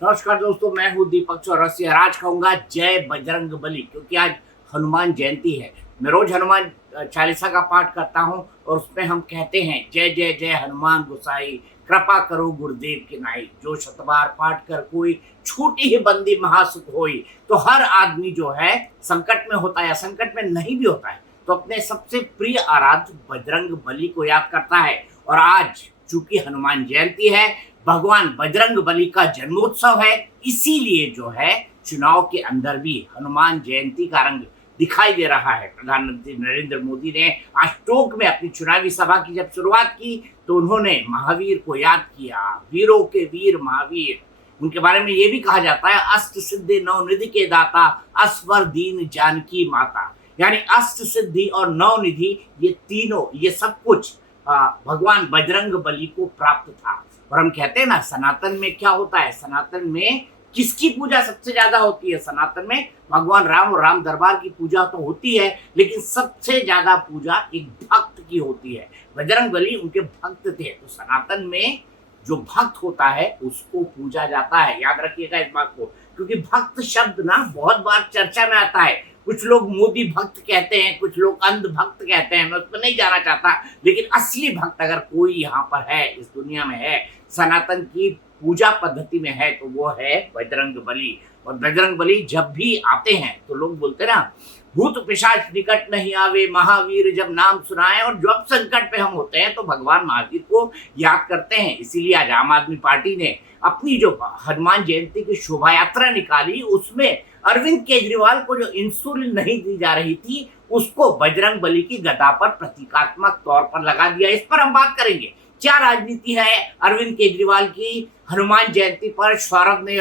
नमस्कार दोस्तों, मैं हूँ दीपक चौरसिया। आज कहूँगा जय बजरंग बली, क्योंकि आज हनुमान जयंती है। मैं रोज हनुमान चालीसा का पाठ करता हूँ और उसमें हम कहते हैं जय जय जय हनुमान गोसाई, कृपा करो गुरुदेव की नाई। जो शतबार पाठ कर कोई, छूटी ही बंदी महासुख होई। तो हर आदमी जो है संकट में होता है या संकट में नहीं भी होता है तो अपने सबसे प्रिय आराध्य बजरंग बली को याद करता है। और आज चूंकि हनुमान जयंती है, भगवान बजरंग बली का जन्मोत्सव है, इसीलिए जो है चुनाव के अंदर भी हनुमान जयंती का रंग दिखाई दे रहा है। प्रधानमंत्री नरेंद्र मोदी ने आज टोंक में अपनी चुनावी सभा की जब शुरुआत की तो उन्होंने महावीर को याद किया। वीरों के वीर महावीर, उनके बारे में ये भी कहा जाता है अष्ट सिद्धि नवनिधि के दाता, असवर दीन जानकी माता। यानी अष्ट सिद्धि और नवनिधि, ये तीनों, ये सब कुछ भगवान बजरंग बली को प्राप्त था। और हम कहते हैं ना, सनातन में क्या होता है, सनातन में किसकी पूजा सबसे ज्यादा होती है? सनातन में भगवान राम और राम दरबार की पूजा तो होती है, लेकिन सबसे ज्यादा पूजा एक भक्त की होती है। बजरंग बली उनके भक्त थे, तो सनातन में जो भक्त होता है उसको पूजा जाता है। याद रखिएगा इस बात को, क्योंकि भक्त शब्द ना बहुत बार चर्चा में आता है। कुछ लोग मोदी भक्त कहते हैं, कुछ लोग अंध भक्त कहते हैं, मैं उस पर नहीं जाना चाहता। लेकिन असली भक्त अगर कोई यहाँ पर है, इस दुनिया में है, सनातन की पूजा पद्धति में है, तो वो है बजरंग बली। और बजरंग बली जब भी आते हैं तो लोग बोलते ना, भूत पिशाच निकट नहीं आवे, महावीर जब नाम सुनाए। और जब संकट पे हम होते हैं तो भगवान महावीर को याद करते हैं। इसीलिए आज आम आदमी पार्टी ने अपनी जो हनुमान जयंती की शोभा यात्रा निकाली, उसमें अरविंद केजरीवाल को जो इंसुलिन नहीं दी जा रही थी, उसको बजरंग बली की गदा पर प्रतीकात्मक तौर पर लगा दिया। इस पर हम बात करेंगे, क्या राजनीति है अरविंद केजरीवाल की हनुमान जयंती पर, सौरभ ने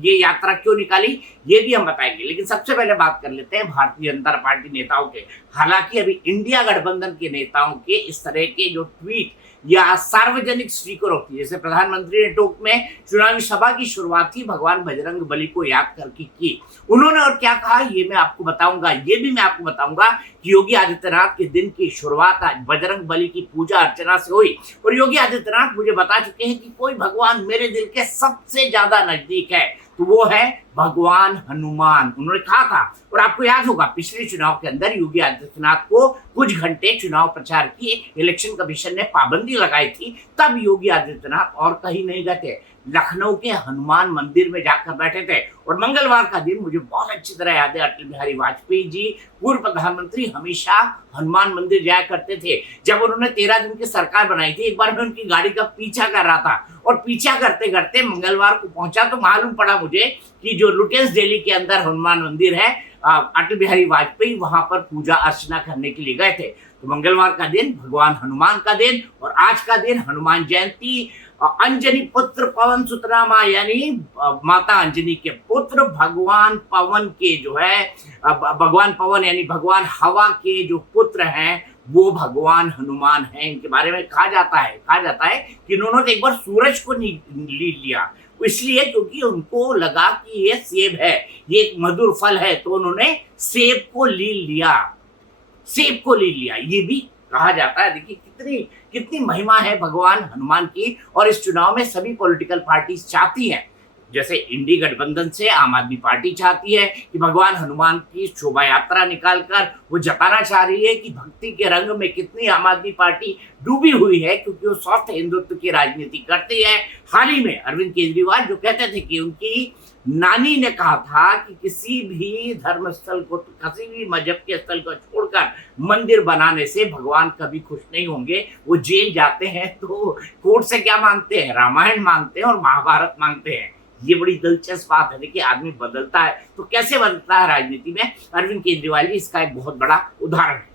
ये यात्रा क्यों निकाली, ये भी हम बताएंगे। लेकिन सबसे पहले बात कर लेते हैं भारतीय जनता पार्टी नेताओं के। हालांकि अभी इंडिया गठबंधन के नेताओं के इस तरह के जो ट्वीट या सार्वजनिक स्पीकर होती है, जैसे प्रधानमंत्री ने टोंक में चुनावी सभा की शुरुआत ही भगवान बजरंग बली को याद करके की। उन्होंने और क्या कहा ये मैं आपको बताऊंगा। ये भी मैं आपको बताऊंगा कि योगी आदित्यनाथ के दिन की शुरुआत आज बजरंग बली की पूजा अर्चना से हुई। और योगी आदित्यनाथ मुझे बता चुके हैं कि कोई भगवान मेरे दिल के सबसे ज्यादा नजदीक है तो वो है भगवान हनुमान, उन्होंने कहा था। और आपको याद होगा पिछले चुनाव के अंदर योगी आदित्यनाथ को कुछ घंटे चुनाव प्रचार की इलेक्शन कमीशन ने पाबंदी लगाई थी, तब योगी आदित्यनाथ और कहीं नहीं गए थे, लखनऊ के हनुमान मंदिर में जाकर बैठे थे। और मंगलवार का दिन मुझे बहुत अच्छी तरह याद है, अटल बिहारी वाजपेयी जी पूर्व प्रधानमंत्री हमेशा हनुमान मंदिर जाया करते थे। जब उन्होंने 13 दिन की सरकार बनाई थी, एक बार मैं उनकी गाड़ी का पीछा कर रहा था और पीछा करते करते मंगलवार को पहुंचा तो मालूम पड़ा मुझे कि जो लुटेंस दिल्ली के अंदर हनुमान मंदिर है, अटल बिहारी वाजपेयी वहां पर पूजा अर्चना करने के लिए गए थे। तो मंगलवार का दिन भगवान हनुमान का दिन, और आज का दिन हनुमान जयंती। अंजनी पुत्र पवन सुतनामा, यानी माता अंजनी के पुत्र भगवान पवन के जो है, भगवान पवन यानी भगवान हवा के जो पुत्र हैं वो भगवान हनुमान हैं। इनके बारे में कहा जाता है कि उन्होंने एक बार सूरज को लील लिया, इसलिए क्योंकि उनको लगा कि ये सेब है, ये एक मधुर फल है, तो उन्होंने सेब को लील लिया। ये भी कहा जाता है। देखिए कितनी महिमा है भगवान हनुमान की। और इस चुनाव में सभी पॉलिटिकल पार्टी चाहती हैं, जैसे इंडी गठबंधन से आम आदमी पार्टी चाहती है कि भगवान हनुमान की शोभा यात्रा निकालकर वो जताना चाह रही है कि भक्ति के रंग में कितनी आम आदमी पार्टी डूबी हुई है, क्योंकि वो स्वस्थ हिंदुत्व की राजनीति करती है। हाल ही में अरविंद केजरीवाल जो कहते थे कि उनकी नानी ने कहा था कि किसी भी धर्म स्थल को, किसी भी मजहब के स्थल को छोड़कर मंदिर बनाने से भगवान कभी खुश नहीं होंगे। वो जेल जाते हैं तो कोर्ट से क्या मांगते हैं? रामायण मांगते हैं और महाभारत मांगते हैं। ये बड़ी दिलचस्प बात है। देखिए आदमी बदलता है तो कैसे बदलता है राजनीति में, अरविंद केजरीवाल जी इसका एक बहुत बड़ा उदाहरण है।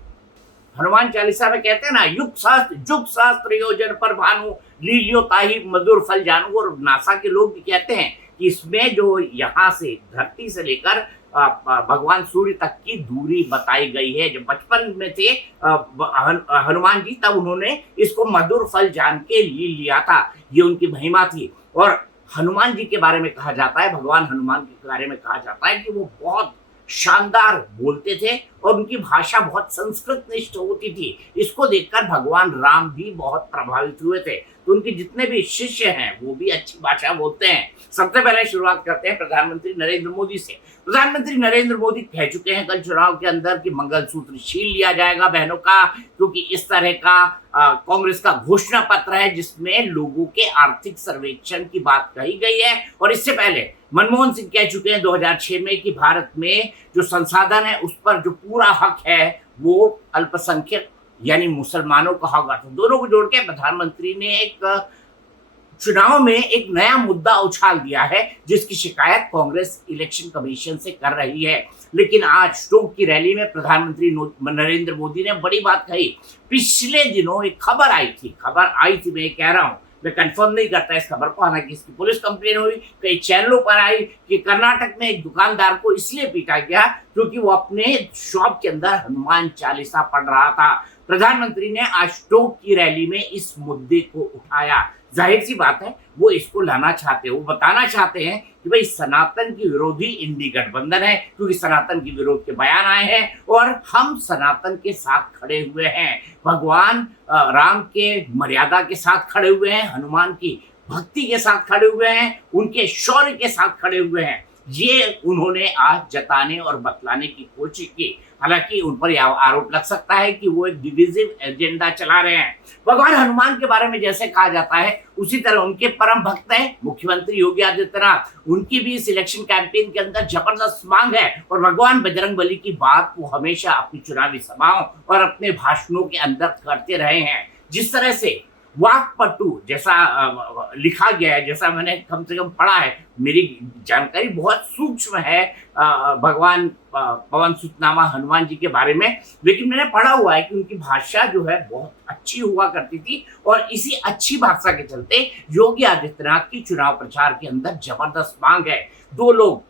हनुमान चालीसा में कहते हैं ना, जुग शास्त्र योजन पर भानु, लीलियो ताही मधुर फल जानू। और नासा के लोग भी कहते हैं कि इसमें जो यहाँ से धरती से लेकर भगवान सूर्य तक की दूरी बताई गई है। जब बचपन में थे हनुमान जी, तब उन्होंने इसको मधुर फल जान के लिया था, ये उनकी महिमा थी। और हनुमान जी के बारे में कहा जाता है, भगवान हनुमान के बारे में कहा जाता है कि वो बहुत शानदार बोलते थे और उनकी भाषा बहुत संस्कृत निष्ठ होती थी। इसको देखकर भगवान राम भी बहुत प्रभावित हुए थे, तो उनके जितने भी शिष्य हैं वो भी अच्छी भाषा बोलते हैं। सबसे पहले शुरुआत करते हैं प्रधानमंत्री नरेंद्र मोदी से। प्रधानमंत्री नरेंद्र मोदी कह चुके हैं कल चुनाव के अंदर कि मंगलसूत्र छीन लिया जाएगा बहनों का, क्योंकि इस तरह का कांग्रेस का घोषणा पत्र है जिसमें लोगों के आर्थिक सर्वेक्षण की बात कही गई है। और इससे पहले मनमोहन सिंह कह चुके हैं 2006 में कि भारत में जो संसाधन है उस पर जो पूरा हक है वो अल्पसंख्यक यानी मुसलमानों का हक है। तो दोनों को जोड़ के प्रधानमंत्री ने एक चुनाव में एक नया मुद्दा उछाल दिया है जिसकी शिकायत कांग्रेस इलेक्शन कमीशन से कर रही है। लेकिन आज टोंक की रैली में प्रधानमंत्री नरेंद्र मोदी ने बड़ी बात कही। पिछले दिनों एक खबर आई थी, मैं कह रहा हूं, मैं कंफर्म नहीं करता इस खबर को, हालांकि इसकी पुलिस कंप्लेन हुई, कई चैनलों पर आई कि कर्नाटक में एक दुकानदार को इसलिए पीटा गया क्योंकि वो अपने शॉप के अंदर हनुमान चालीसा पढ़ रहा था। प्रधानमंत्री ने आज टोंक की रैली में इस मुद्दे को उठाया। जाहिर सी बात है वो इसको लाना चाहते हैं, वो बताना चाहते हैं कि भाई सनातन की विरोधी इंडी गठबंधन है, क्योंकि सनातन की विरोध के बयान आए हैं और हम सनातन के साथ खड़े हुए हैं, भगवान राम के मर्यादा के साथ खड़े हुए हैं, हनुमान की भक्ति के साथ खड़े हुए हैं, उनके शौर्य के साथ खड़े हुए हैं। ये उन्होंने आज जताने और बतलाने की कोशिश की। हालांकि उन पर आरोप लग सकता है कि वो एक डिविजिव एजेंडा चला रहे हैं। भगवान हनुमान के बारे में जैसे कहा जाता है उसी तरह उनके परम भक्त हैं मुख्यमंत्री योगी आदित्यनाथ, उनकी भी इस इलेक्शन कैंपेन के अंदर जबरदस्त मांग है और भगवान बजरंगबली की बात वो हमेशा अपनी चुनावी सभाओं और अपने भाषणों के अंदर करते रहे हैं। जिस तरह से वाक्पटु जैसा लिखा गया है, जैसा मैंने कम से कम पढ़ा है, मेरी जानकारी बहुत सूक्ष्म है भगवान पवन सुतनामा हनुमान जी के बारे में, लेकिन मैंने पढ़ा हुआ है कि उनकी भाषा जो है बहुत अच्छी हुआ करती थी और इसी अच्छी भाषा के चलते योगी आदित्यनाथ की चुनाव प्रचार के अंदर जबरदस्त मांग है। दो लोग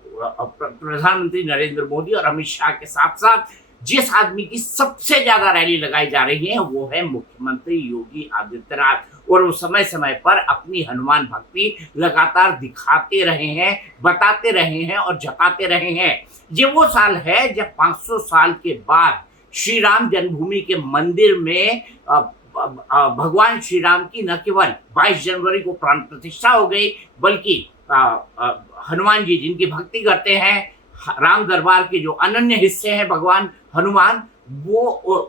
प्रधानमंत्री नरेंद्र मोदी और अमित शाह के साथ साथ जिस आदमी की सबसे ज्यादा रैली लगाई जा रही है वो है मुख्यमंत्री योगी आदित्यनाथ, और वो समय समय पर अपनी हनुमान भक्ति लगातार दिखाते रहे हैं, बताते रहे हैं और जताते रहे हैं। ये वो साल है जब 500 साल के बाद श्री राम जन्मभूमि के मंदिर में भगवान श्री राम की न केवल 22 जनवरी को प्राण प्रतिष्ठा हो गई, बल्कि हनुमान जी जिनकी भक्ति करते हैं, राम दरबार के जो अनन्य हिस्से हैं भगवान हनुमान, वो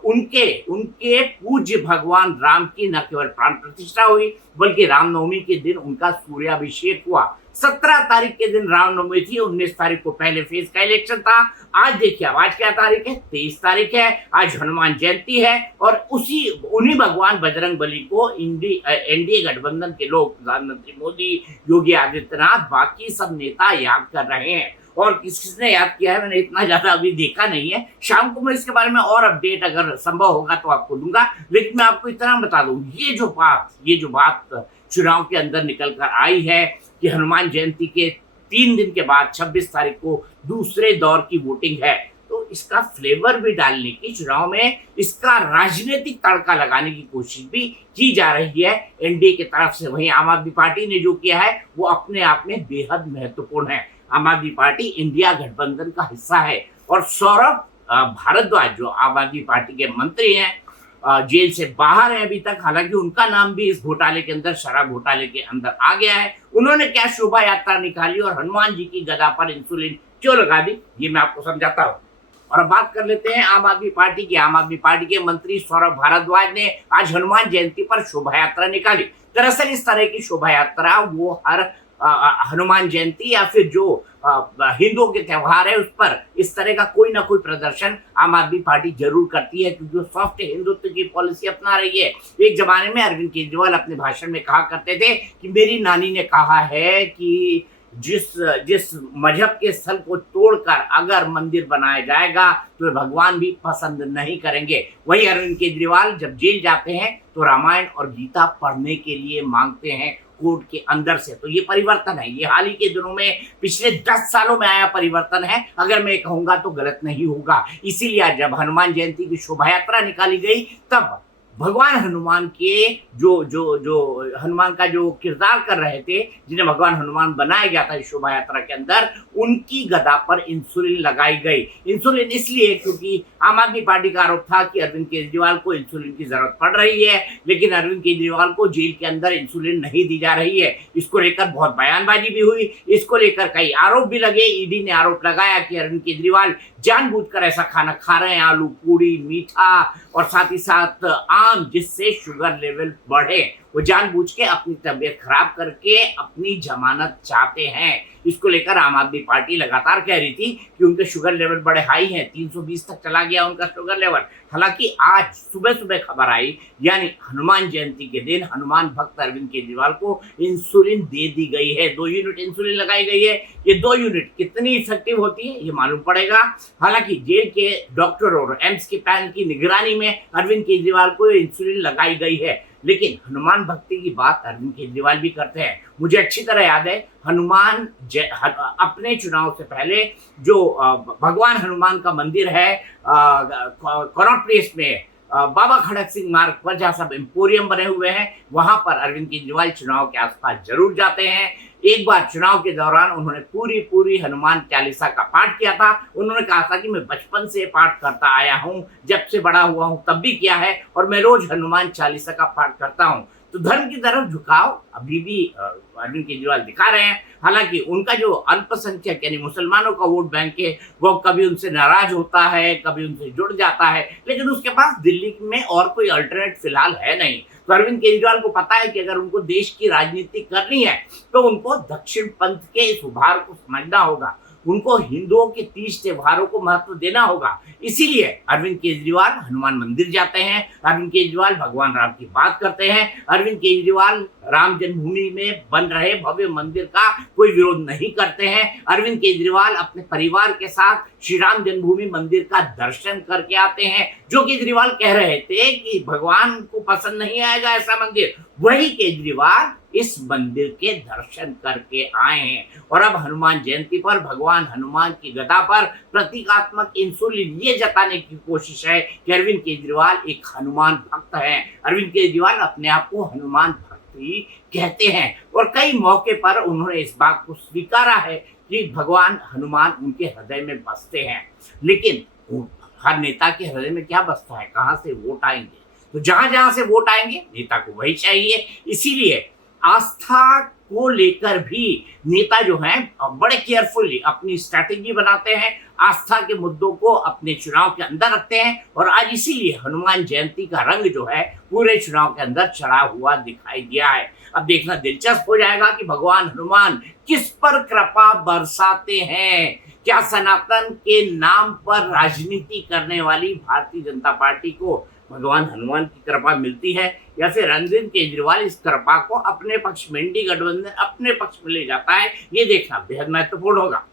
उनके पूज्य भगवान राम की न केवल प्राण प्रतिष्ठा हुई बल्कि रामनवमी के दिन उनका सूर्याभिषेक हुआ। 17 तारीख के दिन रामनवमी थी, 19 तारीख को पहले फेज का इलेक्शन था। आज देखिए आज क्या तारीख है, 23 तारीख है, आज हनुमान जयंती है और उन्हीं भगवान बजरंगबली को एनडीए गठबंधन के लोग, प्रधानमंत्री मोदी, योगी आदित्यनाथ, बाकी सब नेता याद कर रहे हैं। और किसने याद किया है मैंने इतना ज्यादा अभी देखा नहीं है, शाम को मैं इसके बारे में और अपडेट अगर संभव होगा तो आपको दूंगा। लेकिन मैं आपको इतना बता दूं, ये जो बात चुनाव के अंदर निकल कर आई है कि हनुमान जयंती के 3 दिन के बाद 26 तारीख को दूसरे दौर की वोटिंग है, तो इसका फ्लेवर भी डालने की, चुनाव में इसका राजनीतिक तड़का लगाने की कोशिश भी की जा रही है एनडीए की तरफ से। वहीं आम आदमी पार्टी ने जो किया है वो अपने आप में बेहद महत्वपूर्ण है। आम आदमी पार्टी इंडिया गठबंधन का हिस्सा है और सौरभ भारद्वाज जो आम आदमी पार्टी के मंत्री हैं जेल से बाहर हैं अभी तक, हालांकि उनका नाम भी इस घोटाले के अंदर, शराब घोटाले के अंदर आ गया है। उन्होंने क्या शोभा यात्रा निकाली और हनुमान जी की गदा पर इंसुलिन क्यों लगा दी, ये मैं आपको समझाता हूँ। और अब बात कर लेते हैं आम आदमी पार्टी की। आम आदमी पार्टी के मंत्री सौरभ भारद्वाज ने आज हनुमान जयंती पर शोभा यात्रा निकाली। दरअसल इस तरह की शोभा यात्रा वो हर हनुमान जयंती या फिर जो हिंदुओं के त्योहार है उस पर इस तरह का कोई ना कोई प्रदर्शन आम आदमी पार्टी जरूर करती है, क्योंकि वो सॉफ्ट हिंदुत्व की पॉलिसी अपना रही है। एक जमाने में अरविंद केजरीवाल अपने भाषण में कहा करते थे कि मेरी नानी ने कहा है कि जिस मजहब के स्थल को तोड़कर अगर मंदिर बनाया जाएगा तो भगवान भी पसंद नहीं करेंगे। वही अरविंद केजरीवाल जब जेल जाते हैं तो रामायण और गीता पढ़ने के लिए मांगते हैं कोर्ट के अंदर से। तो ये परिवर्तन है, ये हाल ही के दिनों में पिछले 10 सालों में आया परिवर्तन है, अगर मैं कहूंगा तो गलत नहीं होगा। इसीलिए जब हनुमान जयंती की शोभा यात्रा निकाली गई तब भगवान हनुमान के जो जो जो हनुमान का जो किरदार कर रहे थे, जिन्हें भगवान हनुमान बनाया गया था इस शोभा यात्रा के अंदर, उनकी गदा पर इंसुलिन लगाई गई। इंसुलिन इसलिए क्योंकि आम आदमी पार्टी का आरोप था कि अरविंद केजरीवाल को इंसुलिन की जरूरत पड़ रही है, लेकिन अरविंद केजरीवाल को जेल के अंदर इंसुलिन नहीं दी जा रही है। इसको लेकर बहुत बयानबाजी भी हुई, इसको लेकर कई आरोप भी लगे। ईडी ने आरोप लगाया कि अरविंद केजरीवाल जानबूझकर ऐसा खाना खा रहे हैं, आलू पूड़ी, मीठा और साथ ही साथ आम, जिससे शुगर लेवल बढ़े। वो जानबूझ के अपनी तबीयत खराब करके अपनी जमानत चाहते हैं। इसको लेकर आम आदमी पार्टी लगातार कह रही थी कि उनके शुगर लेवल बड़े हाई हैं, 320 तक चला गया उनका शुगर लेवल। हालांकि आज सुबह सुबह खबर आई, यानी हनुमान जयंती के दिन हनुमान भक्त अरविंद केजरीवाल को इंसुलिन दे दी गई है। 2 यूनिट इंसुलिन लगाई गई है। ये 2 यूनिट कितनी इफेक्टिव होती है ये मालूम पड़ेगा। हालांकि जेल के डॉक्टर और एम्स के पैनल की निगरानी में अरविंद केजरीवाल को इंसुलिन लगाई गई है। लेकिन हनुमान भक्ति की बात अरविंद केजरीवाल भी करते हैं। मुझे अच्छी तरह याद है, हनुमान अपने चुनाव से पहले जो भगवान हनुमान का मंदिर है कनॉट प्लेस में, बाबा खड़क सिंह मार्ग पर, जहाँ सब एम्पोरियम बने हुए हैं, वहां पर अरविंद केजरीवाल चुनाव के आसपास जरूर जाते हैं। एक बार चुनाव के दौरान उन्होंने पूरी हनुमान चालीसा का पाठ किया था। उन्होंने कहा था कि मैं बचपन से पाठ करता आया हूँ, जब से बड़ा हुआ हूँ तब भी किया है, और मैं रोज हनुमान चालीसा का पाठ करता हूँ। तो धर्म की तरफ झुकाव अभी भी अरविंद केजरीवाल दिखा रहे हैं। हालांकि उनका जो अल्पसंख्यक यानी मुसलमानों का वोट बैंक है, वो कभी उनसे नाराज होता है, कभी उनसे जुड़ जाता है, लेकिन उसके पास दिल्ली में और कोई अल्टरनेट फिलहाल है नहीं। तो अरविंद केजरीवाल को पता है कि अगर उनको देश की राजनीति करनी है तो उनको दक्षिण पंथ के इस उभार को समझना होगा, उनको हिंदुओं के 30 त्योहारों को महत्व देना होगा। इसीलिए अरविंद केजरीवाल हनुमान मंदिर जाते हैं, अरविंद केजरीवाल भगवान राम की बात करते हैं, अरविंद केजरीवाल राम जन्मभूमि में बन रहे भव्य मंदिर का कोई विरोध नहीं करते हैं। अरविंद केजरीवाल अपने परिवार के साथ श्री राम जन्मभूमि मंदिर का दर्शन करके आते हैं। जो केजरीवाल कह रहे थे कि भगवान को पसंद नहीं आएगा ऐसा मंदिर, वही केजरीवाल इस मंदिर के दर्शन करके आए हैं। और अब हनुमान जयंती पर भगवान हनुमान की गदा पर प्रतीकात्मक इंसुलिन ये जताने की कोशिश है कि अरविंद केजरीवाल एक हनुमान भक्त हैं। अरविंद केजरीवाल अपने आप को हनुमान भक्ति कहते हैं और कई मौके पर उन्होंने इस बात को स्वीकारा है कि भगवान हनुमान उनके हृदय में बसते हैं। लेकिन हर नेता के हृदय में क्या बसता है, कहाँ से वोट आएंगे? तो जहां जहां से वोट आएंगे नेता को वही चाहिए। इसीलिए आस्था को लेकर भी नेता जो हैं बड़े केयरफुली अपनी स्ट्रैटेजी बनाते हैं, आस्था के मुद्दों को अपने चुनाव के अंदर रखते हैं। और आज इसीलिए हनुमान जयंती का रंग जो है पूरे चुनाव के अंदर चढ़ा हुआ दिखाई दिया है। अब देखना दिलचस्प हो जाएगा कि भगवान हनुमान किस पर कृपा बरसाते हैं। क्या सनातन के नाम पर राजनीति करने वाली भारतीय जनता पार्टी को भगवान हनुमान की कृपा मिलती है, या फिर अरविंद केजरीवाल इस कृपा को अपने पक्ष में, इंडी गठबंधन अपने पक्ष में ले जाता है? ये देखना बेहद महत्वपूर्ण होगा।